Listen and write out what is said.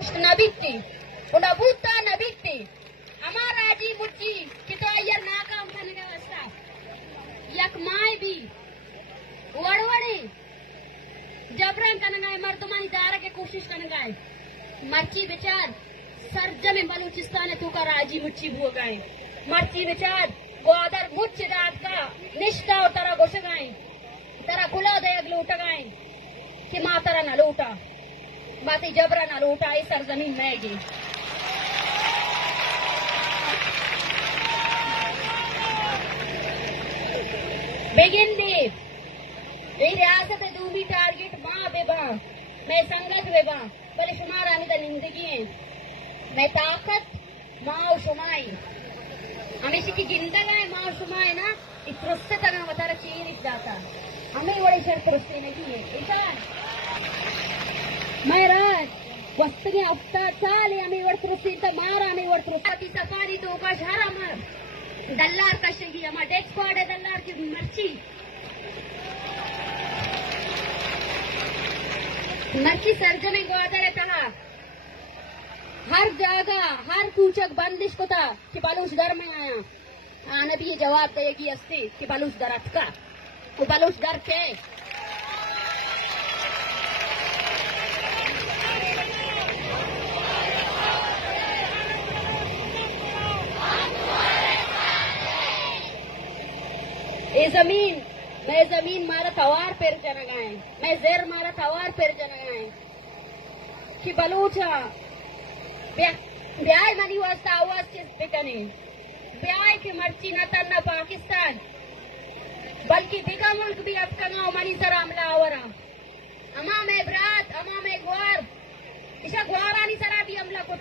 Nabiti, unabuta nabiti. Ama raaji muchi, kita ayar nakam kanaga wasta. Yak mai bi, wadwadi. जबरन करना है मर्दमानी दारा के कोशिश करना है मर्ची विचार सरजम बलोचिस्तान है तू का राजी मुच्ची भूग गए मर्ची विचार गवादर मुच्च रात का निष्ठा और तरह घुस गए तरह खुला दे लूट गए कि माँ तरह न लूटा बाती जबरा न लूटा इस सरजमीन में गी बेगिन देव ये रियासत है दूमी टारगेट माँ बेबा मैं संगत बेबा बड़े शुमार आने दा जिंदगी है मैं ताकत माँ शुमाई हमेशा की गिंदगा है माँ शुमाई ना इतरुस्से तना बतारा चीन इस जाता हमें बड़ी शर्त रुस्से नहीं है ऐसा मैं रात वस्तु ने अफ्ता चाल हमें वर्त रुस्से तो मारा हमें वर्त रुस्से की सफारी तो का शहर हमार दल्लार कशेगी हमार डेस्क स्क्वाड है दल्लार की मर्ची मर्ची सर्जन गवादर है तला हर जगह हर पूछक बंदिश को था कि बलूच दर में आया आने भी ये जवाब देगी अस्सी कि बलूच दर अटका वो बलूच दर के ये जमीन मैं जमीन मारा तवार पेर जनगाए मैं जेर मारा तवार पेर जनगाए कि बलूचा ब्याह मनी वास्ता आवाज किस बिकने ब्याह की मर्ची न तन्ना पाकिस्तान बल्कि बिका मुल्क भी अब कंगा मनी सर हमला आवरा अमा में बरात अमा में ग्वार इशा ग्वारानी सरा भी हमला को